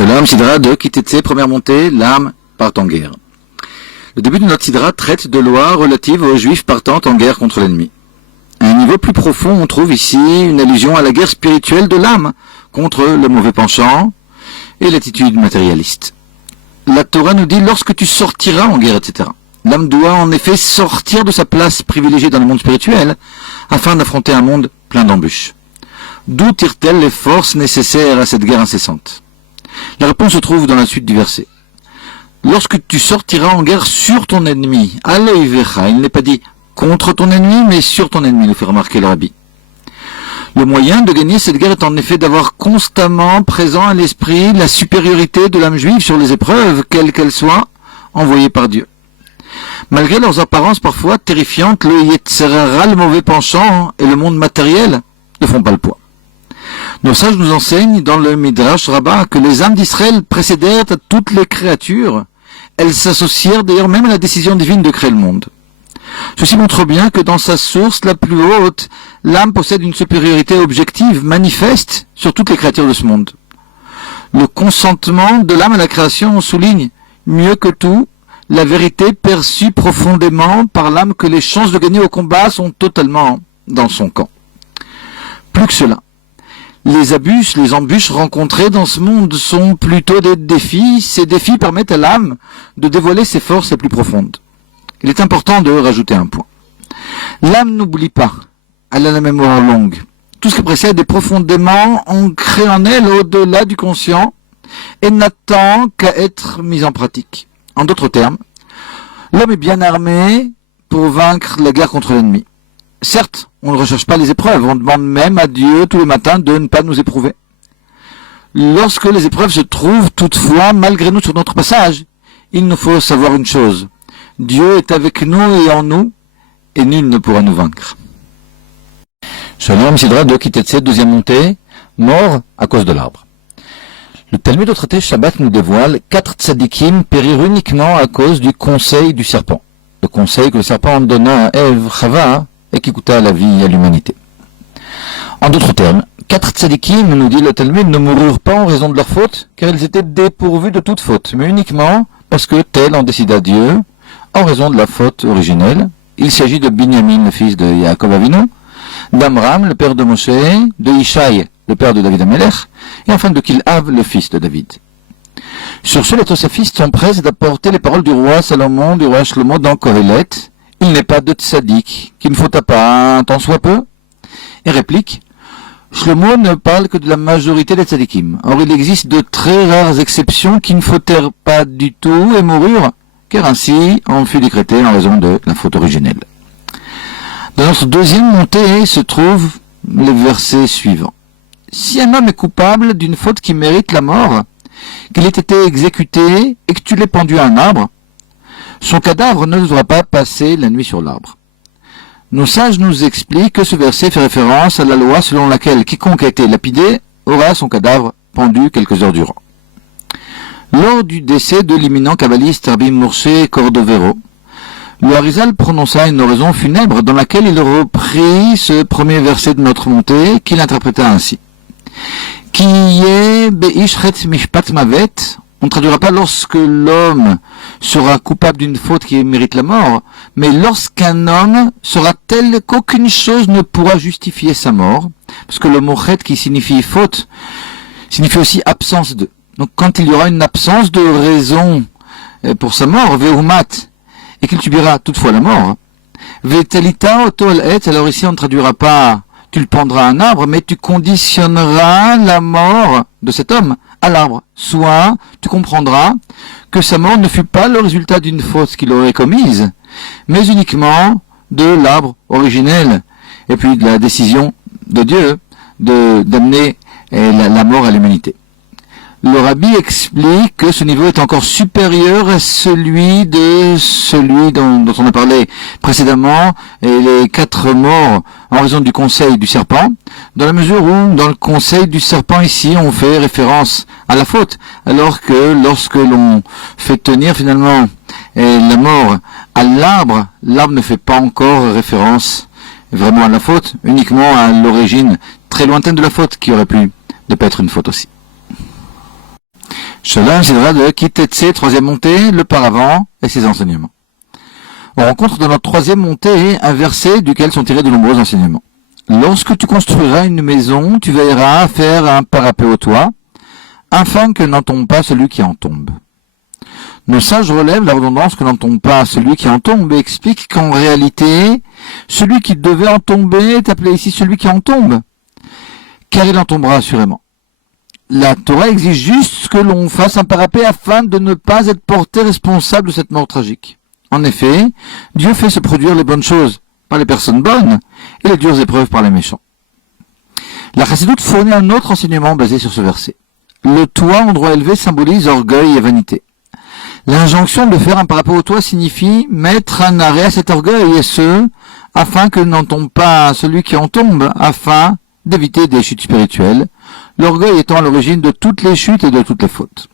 Shalom, Sidra de Kitetse, première montée, l'âme part en guerre. Le début de notre Sidra traite de lois relatives aux Juifs partant en guerre contre l'ennemi. À un niveau plus profond, on trouve ici une allusion à la guerre spirituelle de l'âme contre le mauvais penchant et l'attitude matérialiste. La Torah nous dit lorsque tu sortiras en guerre, etc. L'âme doit en effet sortir de sa place privilégiée dans le monde spirituel afin d'affronter un monde plein d'embûches. D'où tire-t-elle les forces nécessaires à cette guerre incessante? La réponse se trouve dans la suite du verset. Lorsque tu sortiras en guerre sur ton ennemi, Aloïvecha, il n'est pas dit contre ton ennemi, mais sur ton ennemi, nous fait remarquer le rabbi. Le moyen de gagner cette guerre est en effet d'avoir constamment présent à l'esprit la supériorité de l'âme juive sur les épreuves, quelles qu'elles soient, envoyées par Dieu. Malgré leurs apparences parfois terrifiantes, le Yetzer Hara, le mauvais penchant, et le monde matériel ne font pas le poids. Nos sages nous enseignent dans le Midrash Rabbah que les âmes d'Israël précédèrent à toutes les créatures. Elles s'associèrent d'ailleurs même à la décision divine de créer le monde. Ceci montre bien que dans sa source la plus haute, l'âme possède une supériorité objective, manifeste sur toutes les créatures de ce monde. Le consentement de l'âme à la création souligne, mieux que tout, la vérité perçue profondément par l'âme que les chances de gagner au combat sont totalement dans son camp. Plus que cela, les embûches rencontrées dans ce monde sont plutôt des défis. Ces défis permettent à l'âme de dévoiler ses forces les plus profondes. Il est important de rajouter un point. L'âme n'oublie pas, elle a la mémoire longue. Tout ce qui précède est profondément ancré en elle au-delà du conscient et n'attend qu'à être mis en pratique. En d'autres termes, l'homme est bien armé pour vaincre la guerre contre l'ennemi. Certes, on ne recherche pas les épreuves, on demande même à Dieu tous les matins de ne pas nous éprouver. Lorsque les épreuves se trouvent toutefois malgré nous sur notre passage, il nous faut savoir une chose. Dieu est avec nous et en nous, et nul ne pourra nous vaincre. Shalom, Sidra de Kitetse, 12e montée, mort à cause de l'arbre. Le Talmud au traité Shabbat nous dévoile 4 tzadikim périrent uniquement à cause du conseil du serpent. Le conseil que le serpent donna à Ève, Chava, et qui coûta la vie à l'humanité. En d'autres termes, 4 tzadikim, nous dit le Talmud, ne moururent pas en raison de leur faute, car ils étaient dépourvus de toute faute, mais uniquement parce que tel en décida Dieu, en raison de la faute originelle. Il s'agit de Binyamin, le fils de Yaakov Avinu, d'Amram, le père de Moshe, de Ishaï, le père de David Amelech, et enfin de Kilhav, le fils de David. Sur ce, les tosafistes sont prêts d'apporter les paroles du roi Salomon, du roi Shlomo dans Kohelet. Il n'est pas de tzaddik qu'il ne faut pas un tant soit peu. Et réplique, Shlomo ne parle que de la majorité des tzaddikim. Or, il existe de très rares exceptions qui ne fautèrent pas du tout et moururent, car ainsi en fut décrété en raison de la faute originelle. Dans notre deuxième montée se trouvent les versets suivants. Si un homme est coupable d'une faute qui mérite la mort, qu'il ait été exécuté et que tu l'aies pendu à un arbre, son cadavre ne devra pas passer la nuit sur l'arbre. Nos sages nous expliquent que ce verset fait référence à la loi selon laquelle quiconque a été lapidé aura son cadavre pendu quelques heures durant. Lors du décès de l'éminent kabbaliste Rabbi Moshe Cordovero, le Harizal prononça une oraison funèbre dans laquelle il reprit ce premier verset de notre montée qu'il interpréta ainsi. Qui est be'ishchet mishpat mavet. On ne traduira pas lorsque l'homme sera coupable d'une faute qui mérite la mort, mais lorsqu'un homme sera tel qu'aucune chose ne pourra justifier sa mort, parce que le mot chet qui signifie faute, signifie aussi absence de. Donc quand il y aura une absence de raison pour sa mort, ve'umat, et qu'il subira toutefois la mort, ve'talita otol et, alors ici on ne traduira pas tu le pendras à un arbre, mais tu conditionneras la mort de cet homme à l'arbre. Soit tu comprendras que sa mort ne fut pas le résultat d'une faute qu'il aurait commise, mais uniquement de l'arbre originel, et puis de la décision de Dieu d'amener la mort à l'humanité. Le rabbi explique que ce niveau est encore supérieur à celui dont on a parlé précédemment, et les 4 morts en raison du conseil du serpent, dans la mesure où, dans le conseil du serpent ici, on fait référence à la faute, alors que lorsque l'on fait tenir finalement la mort à l'arbre, l'arbre ne fait pas encore référence vraiment à la faute, uniquement à l'origine très lointaine de la faute, qui aurait pu ne pas être une faute aussi. Shalom, Sidra de Kitetse, troisième montée, le paravent et ses enseignements. On rencontre dans notre troisième montée un verset duquel sont tirés de nombreux enseignements. Lorsque tu construiras une maison, tu veilleras à faire un parapet au toit, afin que n'en tombe pas celui qui en tombe. Nos sages relèvent la redondance que n'en tombe pas celui qui en tombe et expliquent qu'en réalité, celui qui devait en tomber est appelé ici celui qui en tombe, car il en tombera assurément. La Torah exige juste que l'on fasse un parapet afin de ne pas être porté responsable de cette mort tragique. En effet, Dieu fait se produire les bonnes choses par les personnes bonnes et les dures épreuves par les méchants. La Chassidoute fournit un autre enseignement basé sur ce verset. Le toit en droit élevé symbolise orgueil et vanité. L'injonction de faire un parapet au toit signifie mettre un arrêt à cet orgueil, et ce, afin que n'en tombe pas celui qui en tombe, afin d'éviter des chutes spirituelles, l'orgueil étant à l'origine de toutes les chutes et de toutes les fautes.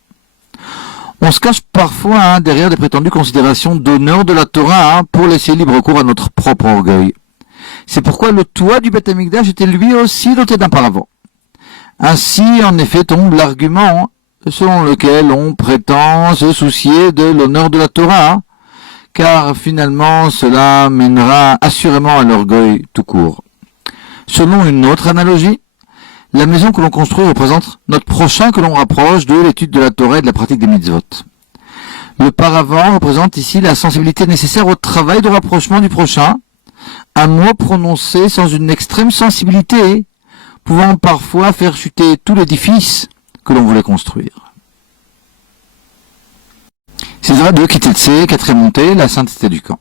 On se cache parfois derrière des prétendues considérations d'honneur de la Torah pour laisser libre cours à notre propre orgueil. C'est pourquoi le toit du Beth Amikdash était lui aussi doté d'un paravent. Ainsi, en effet, tombe l'argument selon lequel on prétend se soucier de l'honneur de la Torah, car finalement cela mènera assurément à l'orgueil tout court. Selon une autre analogie, la maison que l'on construit représente notre prochain que l'on rapproche de l'étude de la Torah et de la pratique des mitzvot. Le paravent représente ici la sensibilité nécessaire au travail de rapprochement du prochain, un mot prononcé sans une extrême sensibilité, pouvant parfois faire chuter tout l'édifice que l'on voulait construire. Sidra de Kitetse, quatrième montée, la sainteté du camp.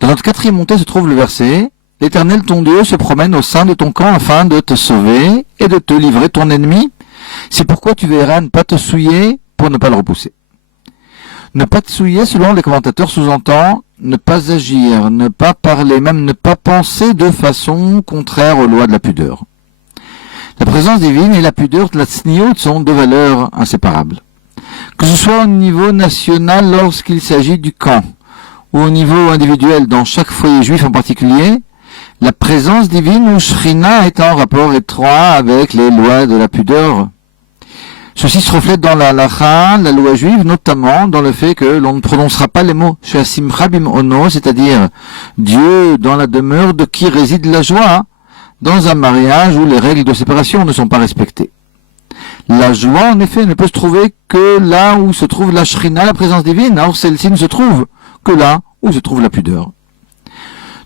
Dans notre quatrième montée se trouve le verset « L'Éternel ton Dieu se promène au sein de ton camp afin de te sauver et de te livrer ton ennemi. C'est pourquoi tu veilleras à ne pas te souiller pour ne pas le repousser. » Ne pas te souiller, selon les commentateurs, sous-entend ne pas agir, ne pas parler, même ne pas penser de façon contraire aux lois de la pudeur. La présence divine et la pudeur de la tsniout sont deux valeurs inséparables. Que ce soit au niveau national lorsqu'il s'agit du camp, ou au niveau individuel dans chaque foyer juif en particulier, la présence divine ou Shrina est en rapport étroit avec les lois de la pudeur. Ceci se reflète dans la halacha, la loi juive, notamment dans le fait que l'on ne prononcera pas les mots Sheasimcha bim'ono, c'est-à-dire Dieu dans la demeure de qui réside la joie, dans un mariage où les règles de séparation ne sont pas respectées. La joie, en effet, ne peut se trouver que là où se trouve la Shrina, la présence divine, or celle-ci ne se trouve que là où se trouve la pudeur.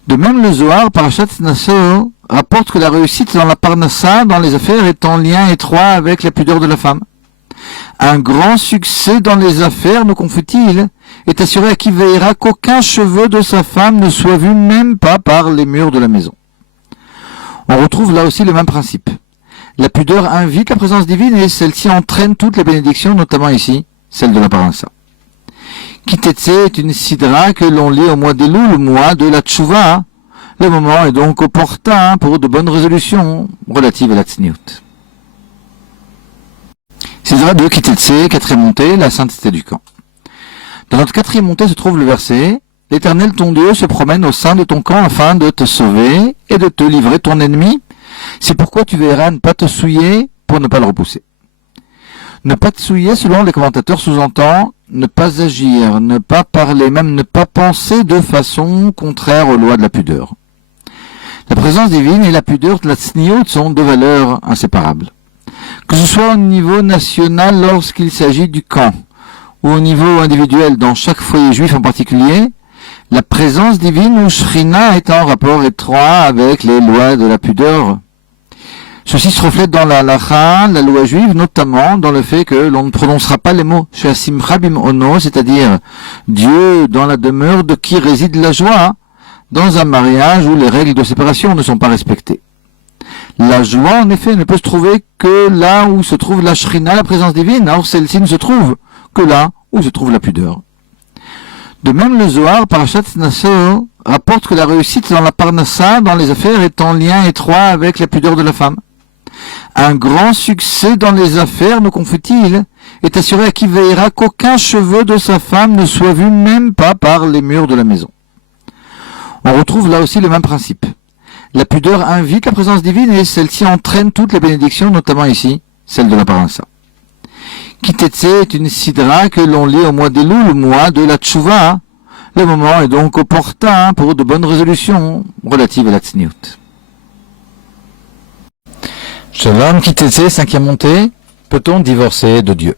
De même, le Zohar, Parashat Nassor, rapporte que la réussite dans la parnassa, dans les affaires, est en lien étroit avec la pudeur de la femme. Un grand succès dans les affaires, nous confie-t-il, est assuré à qui veillera qu'aucun cheveu de sa femme ne soit vu même pas par les murs de la maison. On retrouve là aussi le même principe. La pudeur invite la présence divine et celle-ci entraîne toutes les bénédictions, notamment ici, celle de la parnassa. Kitetse est une sidra que l'on lit au mois d'Elul, le mois de la tchouva. Le moment est donc opportun pour de bonnes résolutions relatives à la tsniout. Sidra de Kitetse, quatrième montée, la sainteté du camp. Dans notre quatrième montée se trouve le verset « L'Éternel ton Dieu se promène au sein de ton camp afin de te sauver et de te livrer ton ennemi. C'est pourquoi tu veilleras à ne pas te souiller pour ne pas le repousser. » Ne pas te souiller, selon les commentateurs, sous-entend ne pas agir, ne pas parler, même ne pas penser de façon contraire aux lois de la pudeur. La présence divine et la pudeur de la tsniout sont deux valeurs inséparables. Que ce soit au niveau national lorsqu'il s'agit du camp, ou au niveau individuel dans chaque foyer juif en particulier, la présence divine ou Shrina est en rapport étroit avec les lois de la pudeur. Ceci se reflète dans la halacha, la loi juive, notamment dans le fait que l'on ne prononcera pas les mots Sheasimcha bim'ono, c'est-à-dire Dieu dans la demeure de qui réside la joie, dans un mariage où les règles de séparation ne sont pas respectées. La joie, en effet, ne peut se trouver que là où se trouve la Shrina, la présence divine, or celle-ci ne se trouve que là où se trouve la pudeur. De même, le Zohar, Parashat Nassor, rapporte que la réussite dans la parnassa, dans les affaires, est en lien étroit avec la pudeur de la femme. Un grand succès dans les affaires, nous confie-t-il, est assuré à qui veillera qu'aucun cheveu de sa femme ne soit vu même pas par les murs de la maison. On retrouve là aussi le même principe. La pudeur invite la présence divine et celle-ci entraîne toutes les bénédictions, notamment ici, celle de la parnassa. Kitetse est une sidra que l'on lit au mois d'Elul, le mois de la Tchouva. Le moment est donc opportun pour de bonnes résolutions relatives à la Tzniut. Shalom Kitetse, cinquième montée. Peut-on divorcer de Dieu?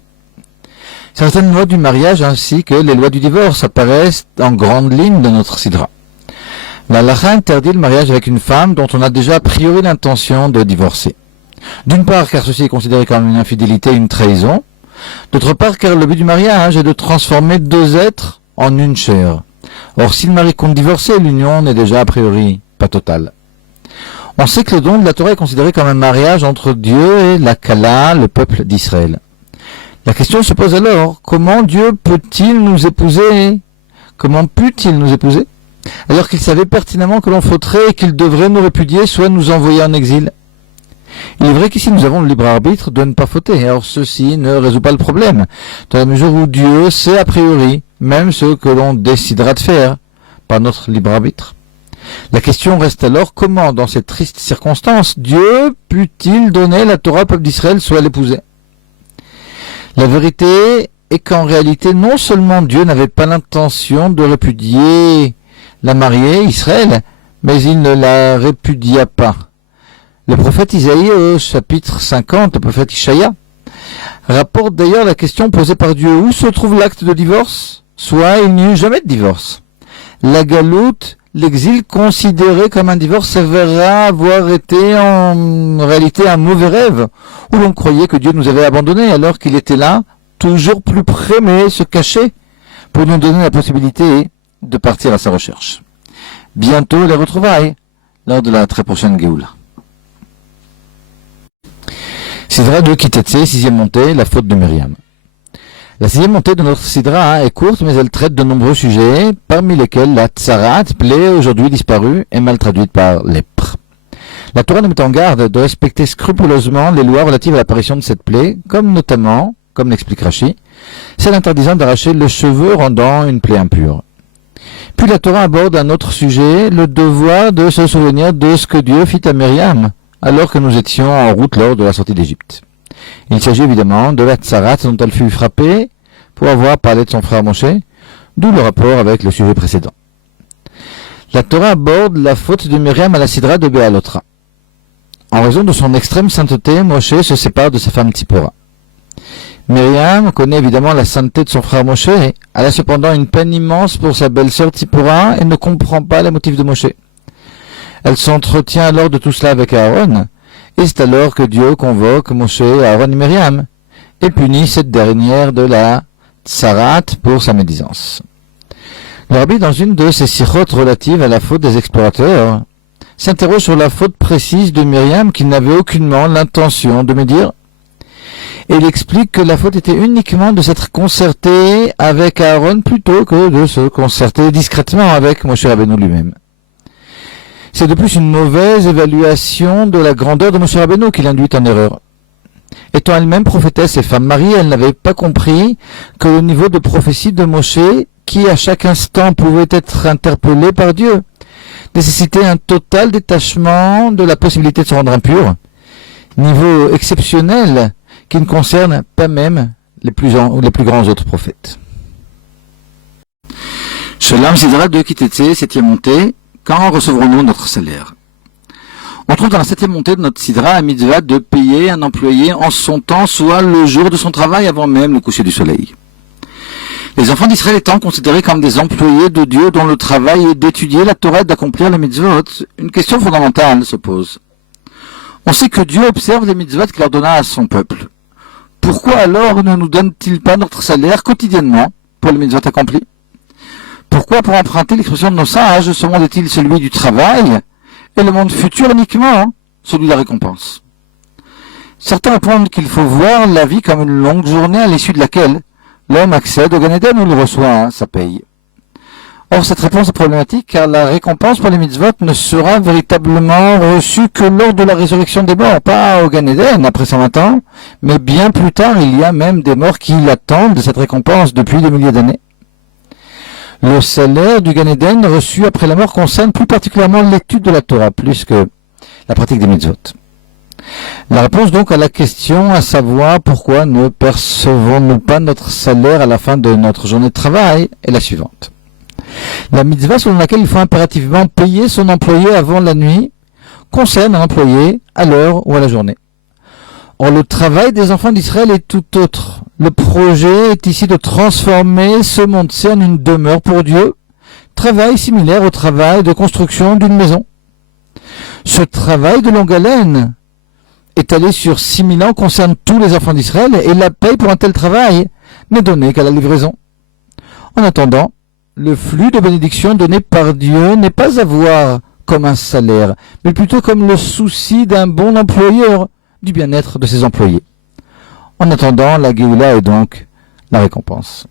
Certaines lois du mariage ainsi que les lois du divorce apparaissent en grande ligne dans notre sidra. La halakha interdit le mariage avec une femme dont on a déjà a priori l'intention de divorcer. D'une part car ceci est considéré comme une infidélité et une trahison. D'autre part car le but du mariage est de transformer deux êtres en une chair. Or si le mari compte divorcer, l'union n'est déjà a priori pas totale. On sait que le don de la Torah est considéré comme un mariage entre Dieu et la Kala, le peuple d'Israël. La question se pose alors, comment Dieu peut-il nous épouser? Comment put-il nous épouser? Alors qu'il savait pertinemment que l'on fauterait et qu'il devrait nous répudier, soit nous envoyer en exil. Il est vrai qu'ici nous avons le libre arbitre de ne pas fauter, alors ceci ne résout pas le problème, dans la mesure où Dieu sait a priori, même ce que l'on décidera de faire, par notre libre arbitre. La question reste alors, comment, dans ces tristes circonstances, Dieu put-il donner la Torah au peuple d'Israël, soit l'épouser? La vérité est qu'en réalité, non seulement Dieu n'avait pas l'intention de répudier la mariée, Israël, mais il ne la répudia pas. Le prophète Isaïe, au chapitre 50, le prophète Ishaïa, rapporte d'ailleurs la question posée par Dieu, où se trouve l'acte de divorce? Soit il n'y eut jamais de divorce. La galoute, l'exil considéré comme un divorce, s'avérera avoir été en réalité un mauvais rêve, où l'on croyait que Dieu nous avait abandonnés alors qu'il était là, toujours plus près mais se cachait, pour nous donner la possibilité de partir à sa recherche. Bientôt les retrouvailles, lors de la très prochaine Géoula. Sidra de Kitetse, sixième montée, la faute de Myriam. La sixième montée de notre Sidra est courte, mais elle traite de nombreux sujets, parmi lesquels la Tsarat, plaie aujourd'hui disparue, est mal traduite par lèpre. La Torah nous met en garde de respecter scrupuleusement les lois relatives à l'apparition de cette plaie, comme notamment, comme l'explique Rashi, celle interdisant d'arracher le cheveu rendant une plaie impure. Puis la Torah aborde un autre sujet, le devoir de se souvenir de ce que Dieu fit à Myriam, alors que nous étions en route lors de la sortie d'Égypte. Il s'agit évidemment de la Tsarat dont elle fut frappée pour avoir parlé de son frère Moshe, d'où le rapport avec le sujet précédent. La Torah aborde la faute de Myriam à la Sidra de Béalotra. En raison de son extrême sainteté, Moshe se sépare de sa femme Tzipora. Myriam connaît évidemment la sainteté de son frère Moshe, elle a cependant une peine immense pour sa belle-sœur Tzipora et ne comprend pas les motifs de Moshe. Elle s'entretient alors de tout cela avec Aaron, et c'est alors que Dieu convoque Moshe, Aaron et Myriam, et punit cette dernière de la Tsarat pour sa médisance. Le Rabbi, dans une de ses sirotes relatives à la faute des explorateurs, s'interroge sur la faute précise de Myriam qui n'avait aucunement l'intention de médire, et il explique que la faute était uniquement de s'être concertée avec Aaron plutôt que de se concerter discrètement avec Moshe Rabbeinu lui-même. C'est de plus une mauvaise évaluation de la grandeur de Moshe Rabbeinu qui l'induit en erreur. Étant elle-même prophétesse et femme mariée, elle n'avait pas compris que le niveau de prophétie de Moshe, qui à chaque instant pouvait être interpellé par Dieu, nécessitait un total détachement de la possibilité de se rendre impur, niveau exceptionnel qui ne concerne pas même les plus grands autres prophètes. Shalom Sidra de Kitetse, septième montée. Quand recevrons-nous notre salaire? On trouve dans la septième montée de notre Sidra un mitzvah de payer un employé en son temps, soit le jour de son travail avant même le coucher du soleil. Les enfants d'Israël étant considérés comme des employés de Dieu dont le travail est d'étudier la Torah et d'accomplir les mitzvot, une question fondamentale se pose. On sait que Dieu observe les mitzvot qu'il ordonna à son peuple. Pourquoi alors ne nous donne-t-il pas notre salaire quotidiennement pour les mitzvot accomplis? Pourquoi, pour emprunter l'expression de nos sages, ce monde est-il celui du travail, et le monde futur uniquement celui de la récompense? Certains répondent qu'il faut voir la vie comme une longue journée à l'issue de laquelle l'homme accède au Gan Eden où il reçoit sa paye. Or, cette réponse est problématique car la récompense pour les mitzvot ne sera véritablement reçue que lors de la résurrection des morts, pas au Gan Eden après 120 ans, mais bien plus tard. Il y a même des morts qui attendent cette récompense depuis des milliers d'années. Le salaire du Gan Eden reçu après la mort concerne plus particulièrement l'étude de la Torah, plus que la pratique des mitzvot. La réponse donc à la question, à savoir pourquoi ne percevons-nous pas notre salaire à la fin de notre journée de travail, est la suivante. La mitzvah selon laquelle il faut impérativement payer son employé avant la nuit concerne un employé à l'heure ou à la journée. Or, le travail des enfants d'Israël est tout autre. Le projet est ici de transformer ce monde-ci en une demeure pour Dieu, travail similaire au travail de construction d'une maison. Ce travail de longue haleine, étalé sur 6000 ans, concerne tous les enfants d'Israël et la paye pour un tel travail n'est donnée qu'à la livraison. En attendant, le flux de bénédictions donné par Dieu n'est pas à voir comme un salaire, mais plutôt comme le souci d'un bon employeur du bien-être de ses employés. En attendant, la Géoula est donc la récompense.